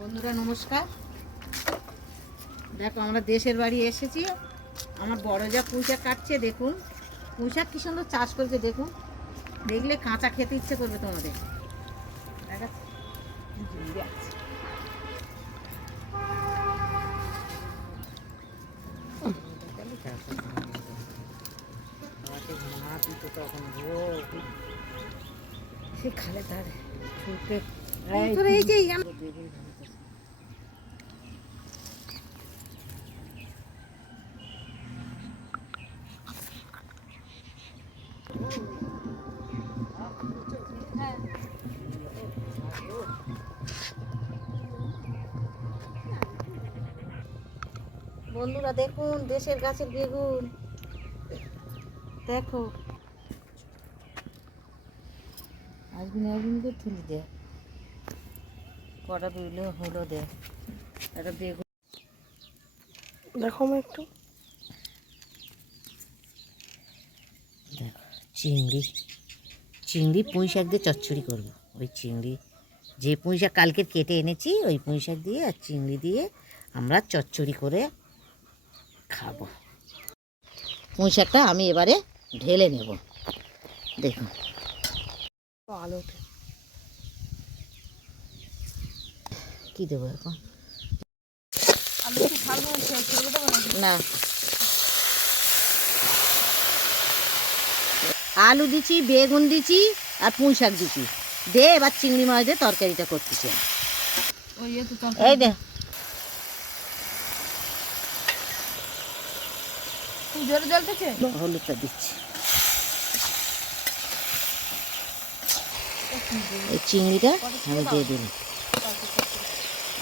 বন্ধুরা, নমস্কার। দেখো, আমরা দেশের বাড়ি এসেছি। আমার বড় যা পুঁইশাক কাটছে, দেখুন। পুঁইশাক কি সুন্দর চাষ করেছে, দেখুন। দেখলে কাঁচা খেতে ইচ্ছে করবে তোমাদের। সে খালে তোর বন্ধুরা দেখুন দেশের গাছের বেগুন। দেখো। আসবিন আসবিন করে তুলি দে। কটা বেগুলো হলো দে। বেগুন দেখো একটু। দেখো চিংড়ি। চিংড়ি পুঁই শাক দিয়ে চচ্চড়ি করব। ওই চিংড়ি যে পুঁই শাক কালকে কেটে এনেছি ওই পুঁই শাক দিয়ে আর চিংড়ি দিয়ে আমরা চচ্চড়ি করে খাব। পুঁই শাকটা আমি এবারে ঢেলে নেব। দেখুন। আলোতে কি দেবো এখন? না। আলু দিছি বেগুন দিছি আর পুঁই শাক দিছি। দে এবার চিংড়ি মাছ দিয়ে তরকারিটা করতেছি এই দে। জোরে জ্বলতেছে হলুদটা দিচ্ছি। এই চিংড়িটা আমি দিয়ে দিলাম।